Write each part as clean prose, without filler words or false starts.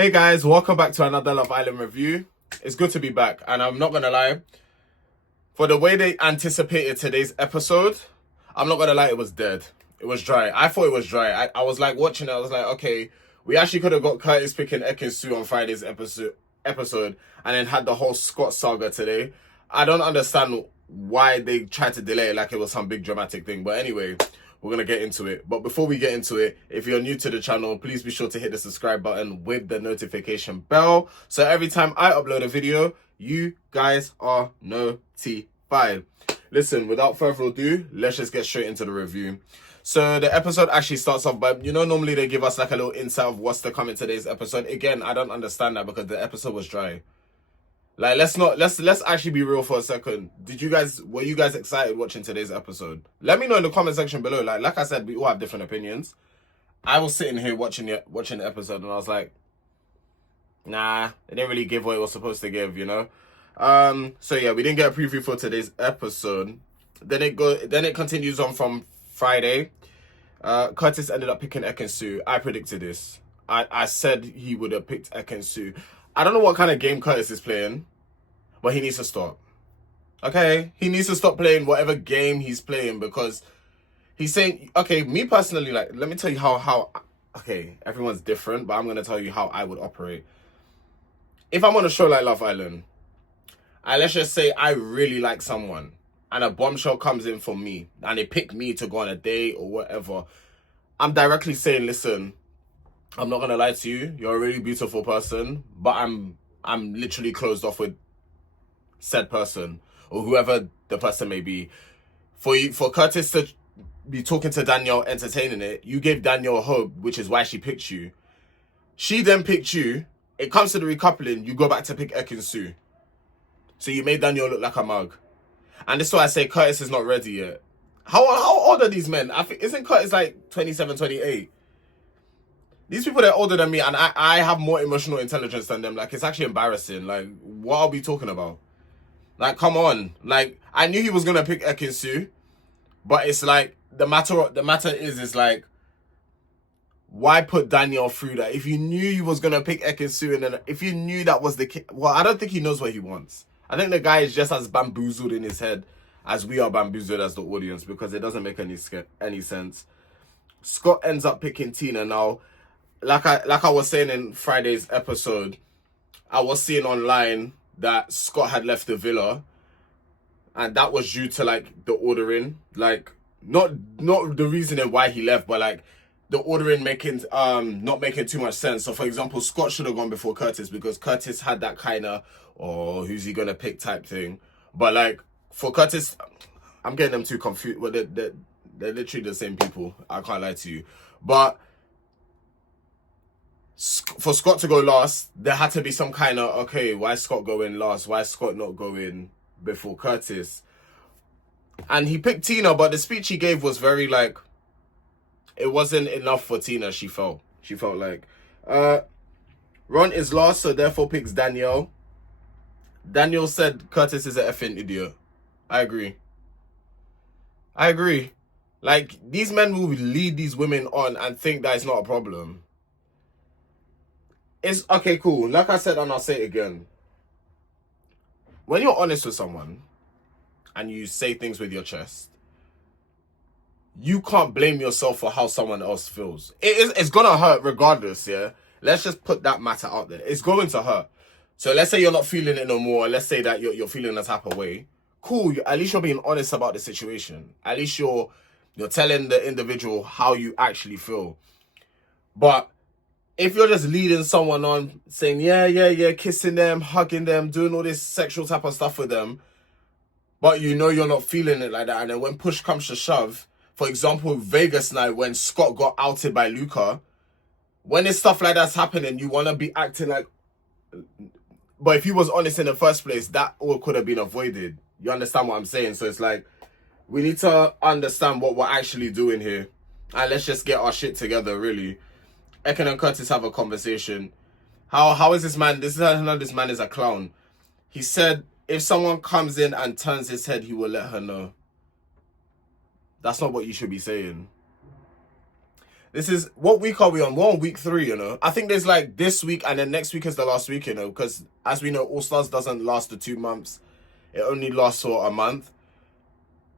Hey guys, welcome back to another Love Island review. It's good to be back, and I'm not gonna lie, for the way they anticipated today's episode, I'm not gonna lie, it was dead. It was dry. I thought it was dry. I was like watching it, I was like, okay, we actually could have got Curtis picking ekin-su on Friday's episode and then had the whole Scott saga today. I don't understand why they tried to delay it like it was some big dramatic thing. But anyway, we're going to get into it. But before we get into it, if you're new to the channel, please be sure to hit the subscribe button with the notification bell. So every time I upload a video, you guys are notified. Listen, without further ado, let's just get straight into the review. So the episode actually starts off by, normally they give us like a little insight of what's to come in today's episode. Again, I don't understand that because the episode was dry. Like, let's actually be real for a second. Were you guys excited watching today's episode? Let me know in the comment section below. Like I said, we all have different opinions. I was sitting here watching the episode and I was like, nah, it didn't really give what it was supposed to give, So yeah, we didn't get a preview for today's episode. Then it continues on from Friday. Curtis ended up picking ekin-su. I predicted this. I said he would have picked ekin-su. I don't know what kind of game Curtis is playing, but he needs to stop. Okay? He needs to stop playing whatever game he's playing because he's saying, okay, me personally, like, let me tell you how okay, everyone's different, but I'm going to tell you how I would operate. If I'm on a show like Love Island, and let's just say I really like someone, and a bombshell comes in for me, and they pick me to go on a date or whatever, I'm directly saying, listen, I'm not gonna lie to you, you're a really beautiful person, but I'm literally closed off with said person, or whoever the person may be. For Curtis to be talking to Danielle, entertaining it, you gave Danielle hope, which is why she picked you. She then picked you. It comes to the recoupling, you go back to pick ekin-su. So you made Danielle look like a mug. And this is why I say Curtis is not ready yet. How old are these men? I think, isn't Curtis like 27, 28? These people, they're older than me, and I have more emotional intelligence than them. Like, it's actually embarrassing. Like, what are we talking about? Like, come on. Like, I knew he was gonna pick ekin-su, but it's like the matter is like, why put Danielle through that? If you knew he was gonna pick ekin-su, and then if you knew that was the case, well, I don't think he knows what he wants. I think the guy is just as bamboozled in his head as we are bamboozled as the audience, because it doesn't make any sense. Scott ends up picking Tina. Now, like I was saying in Friday's episode, I was seeing online that Scott had left the villa, and that was due to like the ordering, like not the reasoning why he left, but like the ordering making not making too much sense. So for example, Scott should have gone before Curtis because Curtis had that kind of, oh, who's he gonna pick type thing. But like for Curtis, I'm getting them too confused. Well, they're literally the same people. I can't lie to you. But for Scott to go last, there had to be some kind of, okay, why is Scott going last? Why is Scott not going before Curtis? And he picked Tina, but the speech he gave was very like, it wasn't enough for Tina, she felt. She felt like. Ron is last, so therefore picks Danielle. Danielle said Curtis is an effing idiot. I agree. Like, these men will lead these women on and think that it's not a problem. It's okay, cool. Like I said, and I'll say it again. When you're honest with someone and you say things with your chest, you can't blame yourself for how someone else feels. It's gonna hurt regardless, yeah? Let's just put that matter out there. It's going to hurt. So let's say you're not feeling it no more. Let's say that you're feeling a type of way. Cool, at least you're being honest about the situation. At least you're telling the individual how you actually feel. But if you're just leading someone on, saying, yeah, kissing them, hugging them, doing all this sexual type of stuff with them, but you're not feeling it like that, and then when push comes to shove, for example, Vegas night when Scott got outed by Luca, when it's stuff like that's happening, you want to be acting like... But if he was honest in the first place, that all could have been avoided. You understand what I'm saying? So it's like, we need to understand what we're actually doing here. And let's just get our shit together, really. Ekin and Curtis have a conversation. How is this man? This man is a clown. He said if someone comes in and turns his head, he will let her know. That's not what you should be saying. This is, what week are we on? We're on week 3, you know. I think there's like this week and then next week is the last week, you know, because as we know, All Stars doesn't last the 2 months. It only lasts for a month.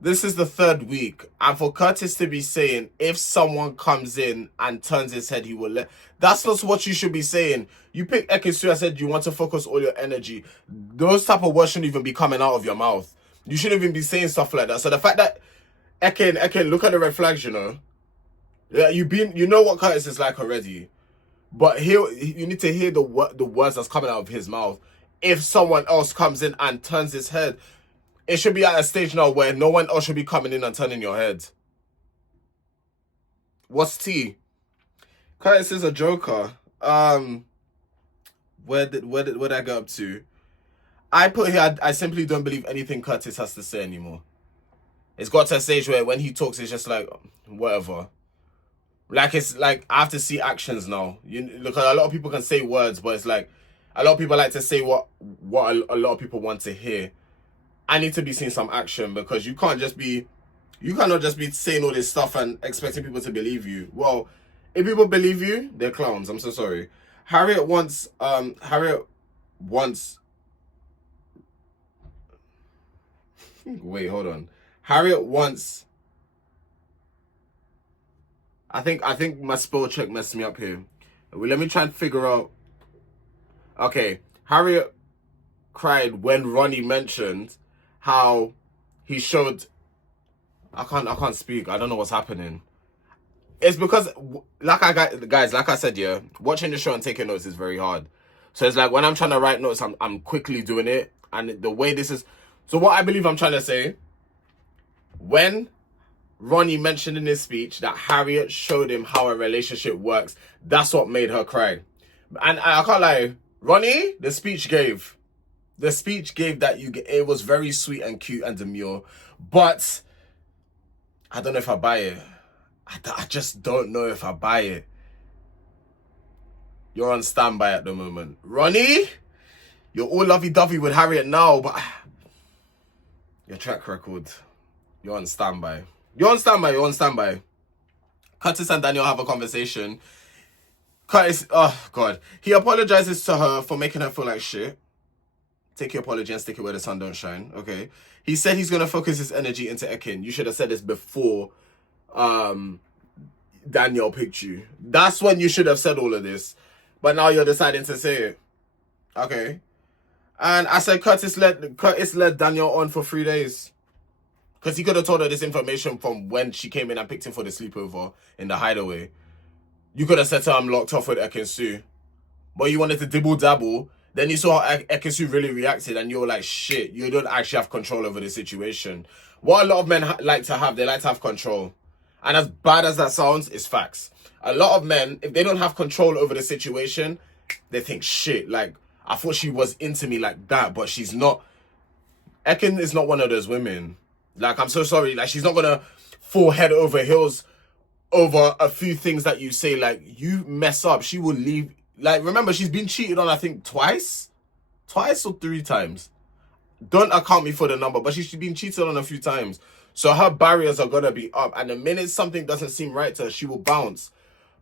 This is the 3rd week. And for Curtis to be saying, if someone comes in and turns his head, he will let... That's not what you should be saying. You pick ekin-su and said you want to focus all your energy. Those type of words shouldn't even be coming out of your mouth. You shouldn't even be saying stuff like that. So the fact that Ekin, look at the red flags, you know. Yeah, you know what Curtis is like already. But you need to hear the words that's coming out of his mouth. If someone else comes in and turns his head, it should be at a stage now where no one else should be coming in and turning your head. What's tea? Curtis is a joker. Where did I go up to? I put here, I simply don't believe anything Curtis has to say anymore. It's got to a stage where when he talks, it's just like, whatever. Like, it's like, I have to see actions now. Look, a lot of people can say words, but it's like, a lot of people like to say what a lot of people want to hear. I need to be seeing some action, because you cannot just be saying all this stuff and expecting people to believe you. Well, if people believe you, they're clowns. I'm so sorry. Harriet wants wait, hold on. Harriet wants... I think my spell check messed me up here. Let me try and figure out... Okay, Harriet cried when Ronnie mentioned how he showed... I can't speak. I don't know what's happening. It's because, like I said, yeah, watching the show and taking notes is very hard. So it's like when I'm trying to write notes, I'm quickly doing it. And the way this is... So what I believe I'm trying to say, when Ronnie mentioned in his speech that Harriet showed him how a relationship works, that's what made her cry. And I can't lie, Ronnie, the speech gave that it was very sweet and cute and demure, but I don't know if I buy it. I just don't know if I buy it. You're on standby at the moment. Ronnie, you're all lovey-dovey with Harriet now, but your track record, you're on standby. You're on standby. Curtis and Danielle have a conversation. Curtis, oh God. He apologizes to her for making her feel like shit. Take your apology and stick it where the sun don't shine, okay? He said he's going to focus his energy into Ekin. You should have said this before Danielle picked you. That's when you should have said all of this. But now you're deciding to say it. Okay. And I said Curtis led Danielle on for 3 days. Because he could have told her this information from when she came in and picked him for the sleepover in the hideaway. You could have said to her, I'm locked off with ekin-su. But you wanted to dibble-dabble. Then you saw how ekin-su really reacted and you were like, shit, you don't actually have control over the situation. What a lot of men like to have, they like to have control. And as bad as that sounds, it's facts. A lot of men, if they don't have control over the situation, they think, shit, like, I thought she was into me like that, but she's not. Ekin is not one of those women. Like, I'm so sorry. Like, she's not going to fall head over heels over a few things that you say. Like, you mess up, she will leave. Like, remember, she's been cheated on, I think, twice or 3 times. Don't account me for the number, but she's been cheated on a few times. So her barriers are going to be up. And the minute something doesn't seem right to her, she will bounce.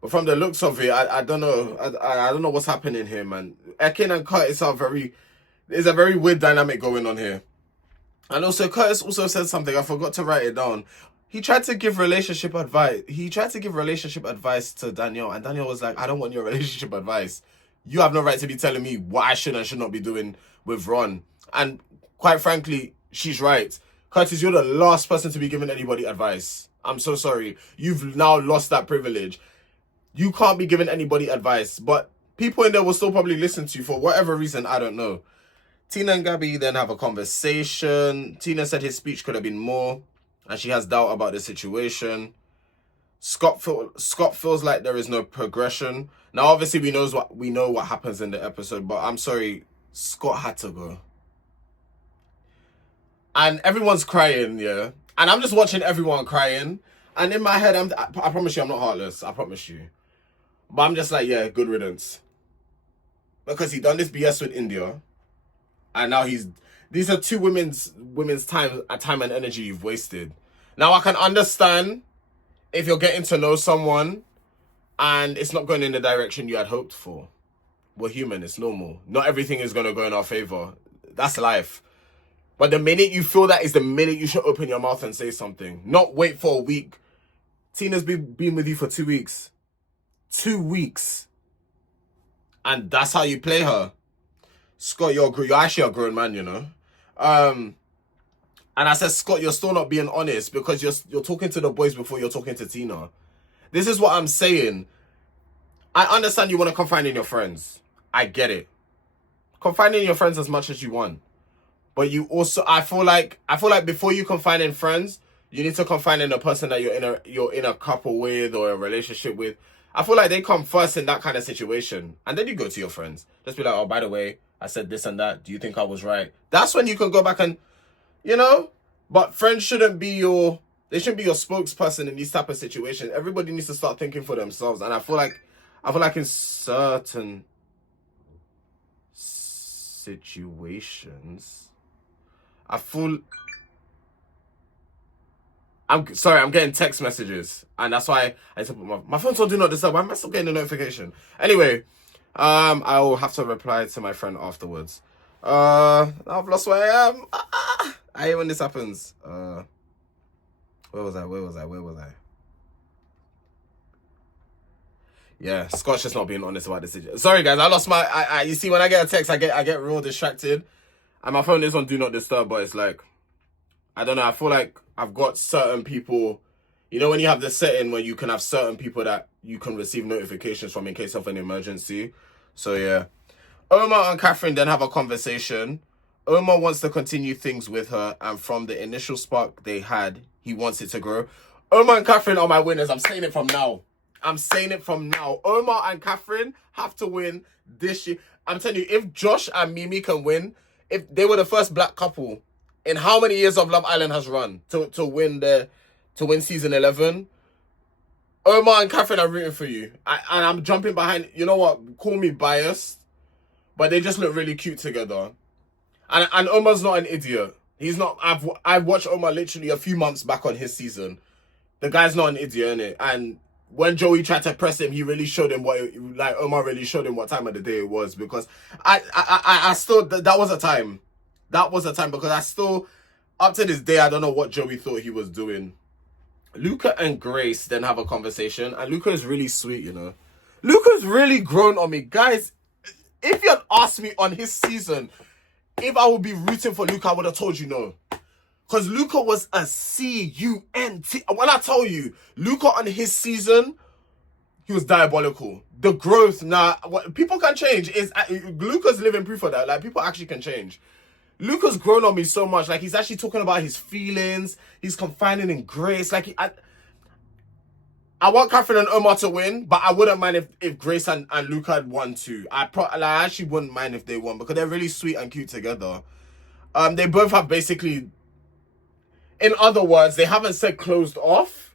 But from the looks of it, I don't know. I don't know what's happening here, man. Ekin and Curtis there's a very weird dynamic going on here. And also, Curtis also said something. I forgot to write it down. He tried to give relationship advice. To Danielle. And Danielle was like, I don't want your relationship advice. You have no right to be telling me what I should and should not be doing with Ron. And quite frankly, she's right. Curtis, you're the last person to be giving anybody advice. I'm so sorry. You've now lost that privilege. You can't be giving anybody advice. But people in there will still probably listen to you for whatever reason. I don't know. Tina and Gabby then have a conversation. Tina said his speech could have been more. And she has doubt about the situation. Scott feels like there is no progression. Now, obviously, we know what happens in the episode. But I'm sorry. Scott had to go. And everyone's crying, yeah. And I'm just watching everyone crying. And in my head, I promise you, I'm not heartless. I promise you. But I'm just like, yeah, good riddance. Because he done this BS with India. And now these are 2 women's time and energy you've wasted. Now I can understand if you're getting to know someone and it's not going in the direction you had hoped for. We're human, it's normal. Not everything is going to go in our favor. That's life. But the minute you feel that is the minute you should open your mouth and say something. Not wait for a week. Tina's been with you for 2 weeks. 2 weeks. And that's how you play her. Scott, you're actually a grown man, you know. And I said, Scott, you're still not being honest because you're talking to the boys before you're talking to Tina. This is what I'm saying. I understand you want to confide in your friends. I get it. Confide in your friends as much as you want. But you also, I feel like before you confide in friends, you need to confide in the person that you're in a couple with or a relationship with. I feel like they come first in that kind of situation. And then you go to your friends. Just be like, oh, by the way, I said this and that. Do you think I was right? That's when you can go back and, you know. But friends shouldn't be your spokesperson in these type of situations. Everybody needs to start thinking for themselves. And I feel like in certain situations, I'm sorry, I'm getting text messages, and that's why I need to put my phone's on do not disturb. Why am I still getting a notification? Anyway, I will have to reply to my friend afterwards. I've lost where I am. I hate when this happens. Where was I? Yeah, Scott's just not being honest about this situation. Sorry guys, I lost my. You see, when I get a text, I get real distracted, and my phone is on do not disturb. But it's like, I don't know. I feel like I've got certain people. You know, when you have the setting where you can have certain people that you can receive notifications from in case of an emergency. So yeah, Omar and Catherine then have a conversation. Omar wants to continue things with her, and from the initial spark they had, he wants it to grow. Omar and Catherine are my winners. I'm saying it from now. Omar and Catherine have to win this year. I'm telling you, if Josh and Mimi can win, if they were the first black couple in how many years of Love Island has run to win season 11, Omar and Catherine are rooting for you. And I'm jumping behind. You know what? Call me biased, but they just look really cute together. And Omar's not an idiot. He's not. I've watched Omar literally a few months back on his season. The guy's not an idiot, innit? And when Joey tried to press him, he really showed him Omar really showed him what time of the day it was, because I still, that was a time. That was a time, because I still, up to this day, I don't know what Joey thought he was doing. Luca and Grace then have a conversation, and Luca is really sweet, you know. Luca's really grown on me. Guys, if you had asked me on his season if I would be rooting for Luca, I would have told you no. Because Luca was a C-U-N-T. When I tell you, Luca on his season, he was diabolical. The growth, people can change. Luca's living proof of that. Like, people actually can change. Luca's grown on me so much. Like, he's actually talking about his feelings. He's confiding in Grace. Like, I want Catherine and Omar to win, but I wouldn't mind if Grace and Luca had won too. I actually wouldn't mind if they won, because they're really sweet and cute together. They both have basically... In other words, they haven't said closed off,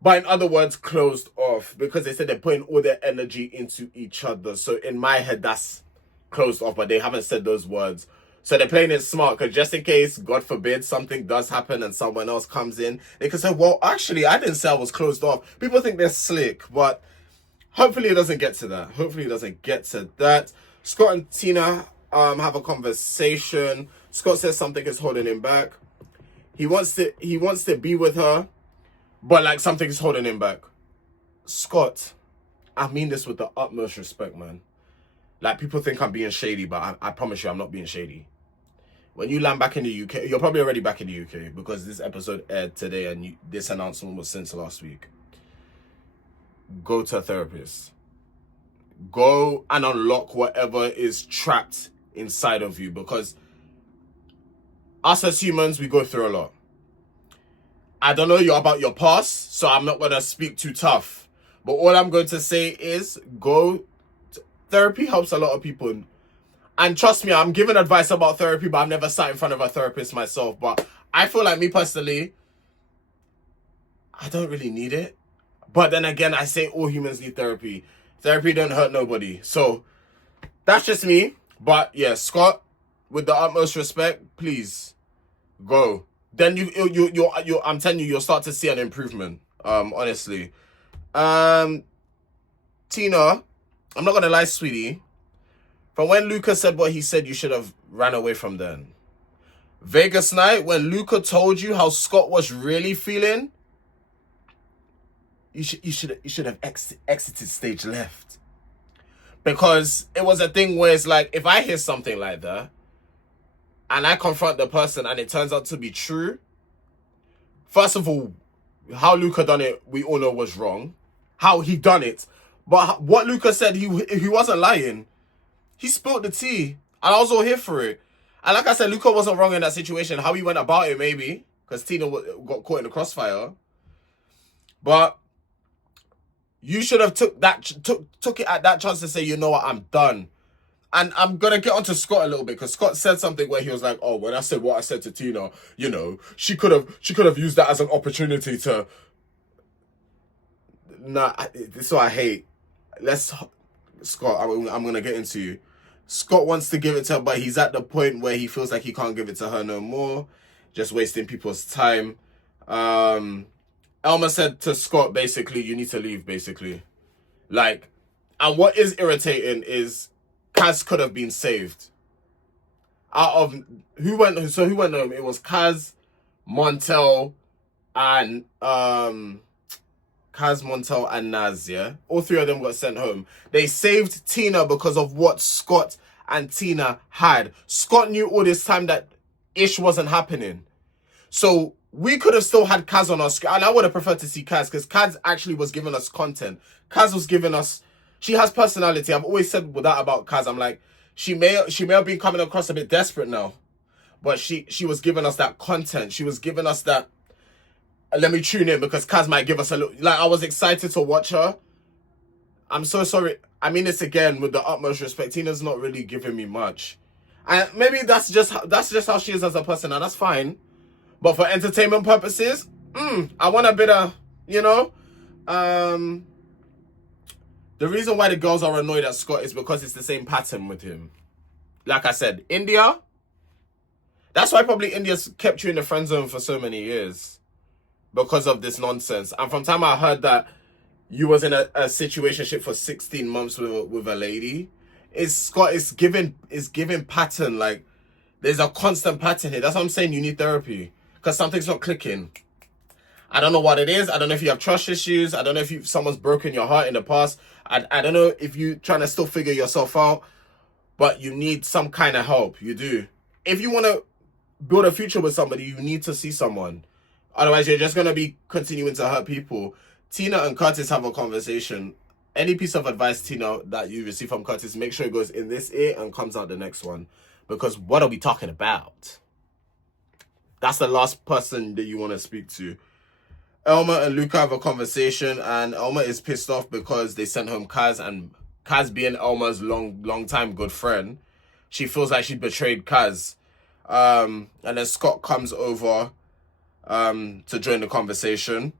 but in other words, closed off, because they said they're putting all their energy into each other. So in my head, that's closed off, but they haven't said those words. So they're playing it smart, because just in case, God forbid, something does happen and someone else comes in, they can say, well, actually, I didn't say I was closed off. People think they're slick, but hopefully it doesn't get to that. Scott and Tina have a conversation. Scott says something is holding him back. He wants to be with her, but like something's holding him back. Scott, I mean this with the utmost respect, man. Like, people think I'm being shady, but I promise you I'm not being shady. When you land back in the UK, you're probably already back in the UK, because this episode aired today and this announcement was since last week. Go to a therapist. Go and unlock whatever is trapped inside of you, because us as humans, we go through a lot. I don't know about your past, so I'm not going to speak too tough. But all I'm going to say is therapy helps a lot of people. And trust me, I'm giving advice about therapy, but I've never sat in front of a therapist myself. But I feel like, me personally, I don't really need it. But then again, I say all humans need therapy. Therapy don't hurt nobody. So that's just me. But yeah, Scott, with the utmost respect, please go. Then I'm telling you, you'll start to see an improvement. Honestly, Tina, I'm not gonna lie, sweetie. From when Luca said what he said, you should have ran away from then. Vegas night, when Luca told you how Scott was really feeling, you should have exited stage left. Because it was a thing where it's like, if I hear something like that, and I confront the person and it turns out to be true, first of all, how Luca done it, we all know was wrong. How he done it. But what Luca said, he wasn't lying. He spilled the tea. And I was all here for it. And like I said, Luca wasn't wrong in that situation. How he went about it, maybe. Because Tina got caught in the crossfire. But you should have took it at that chance to say, you know what, I'm done. And I'm going to get onto Scott a little bit. Because Scott said something where he was like, oh, when I said what I said to Tina, you know, she could have used that as an opportunity to... Nah, this is what I hate. Scott, I'm going to get into you. Scott wants to give it to her, but he's at the point where he feels like he can't give it to her no more. Just wasting people's time. Elma said to Scott, basically, you need to leave, basically. Like, and what is irritating is Kaz could have been saved. Out of, who went home? It was Kaz, Montel, and, Kaz, Montel, and Naz, yeah? All three of them got sent home. They saved Tina because of what Scott and Tina had. Scott knew all this time that ish wasn't happening. So we could have still had Kaz on our screen. And I would have preferred to see Kaz because Kaz actually was giving us content. Kaz was giving us... She has personality. I've always said that about Kaz. I'm like, she may have been coming across a bit desperate now. But she was giving us that content. She was giving us that... Let me tune in because Kaz might give us a little... Like, I was excited to watch her. I'm so sorry. I mean this again with the utmost respect. Tina's not really giving me much. And maybe that's just how she is as a person, and that's fine. But for entertainment purposes, I want a bit of, you know... The reason why the girls are annoyed at Scott is because it's the same pattern with him. Like I said, India... That's why probably India's kept you in the friend zone for so many years. Because of this nonsense. And from time I heard that you was in a situationship for 16 months with a lady, Scott is giving pattern. Like, there's a constant pattern here. That's what I'm saying, you need therapy. Because something's not clicking. I don't know what it is. I don't know if you have trust issues. I don't know if someone's broken your heart in the past. I don't know if you're trying to still figure yourself out. But you need some kind of help. You do. If you want to build a future with somebody, you need to see someone. Otherwise, you're just going to be continuing to hurt people. Tina and Curtis have a conversation. Any piece of advice, Tina, that you receive from Curtis, make sure it goes in this ear and comes out the next one. Because what are we talking about? That's the last person that you want to speak to. Elma and Luca have a conversation, and Elma is pissed off because they sent home Kaz, and Kaz being Elma's long time good friend, she feels like she betrayed Kaz. And then Scott comes over to join the conversation,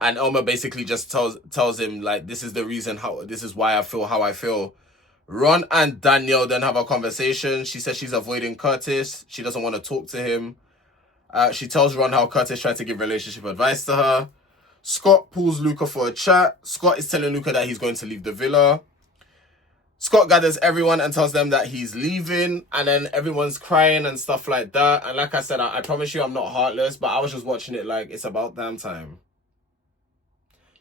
and Elma basically just tells him like, this is the reason this is why I feel how I feel. Ron and Danielle then have a conversation. She says she's avoiding Curtis. She doesn't want to talk to him. She tells Ron how Curtis tried to give relationship advice to her. Scott pulls Luca for a chat. Scott is telling Luca that he's going to leave the villa. Scott gathers everyone and tells them that he's leaving, and then everyone's crying and stuff like that. And like I said, I promise you I'm not heartless, but I was just watching it like, it's about damn time.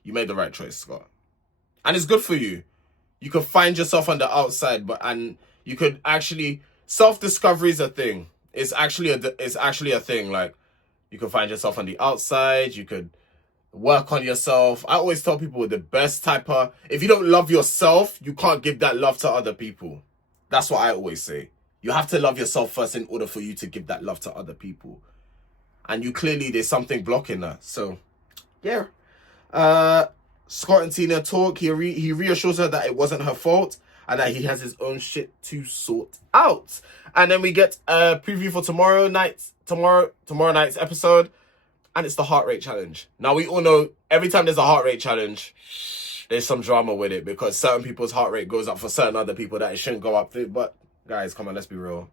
You made the right choice, Scott. And it's good for you. You could find yourself on the outside, and you could actually... Self-discovery is a thing. It's actually a thing. Like, you can find yourself on the outside. You could work on yourself. I always tell people the best type of... If you don't love yourself, you can't give that love to other people. That's what I always say. You have to love yourself first in order for you to give that love to other people. And there's something blocking that. So, yeah. Scott and Tina talk. He reassures her that it wasn't her fault and that he has his own shit to sort out. And then we get a preview for tomorrow night's episode, and it's the heart rate challenge. Now, we all know every time there's a heart rate challenge, there's some drama with it because certain people's heart rate goes up for certain other people that it shouldn't go up. But guys, come on, let's be real.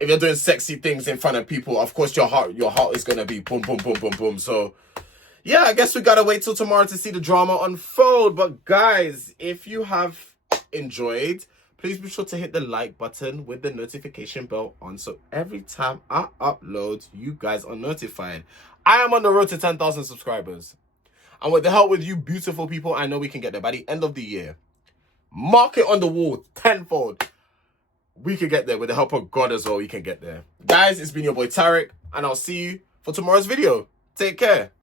If you're doing sexy things in front of people, of course your heart is gonna be boom, boom, boom, boom, boom. So yeah, I guess we gotta wait till tomorrow to see the drama unfold. But guys, if you have enjoyed, please be sure to hit the like button with the notification bell on, so every time I upload, you guys are notified. I am on the road to 10,000 subscribers. And with the help with you beautiful people, I know we can get there by the end of the year. Mark it on the wall tenfold. We can get there. With the help of God as well, we can get there. Guys, it's been your boy Tarek, and I'll see you for tomorrow's video. Take care.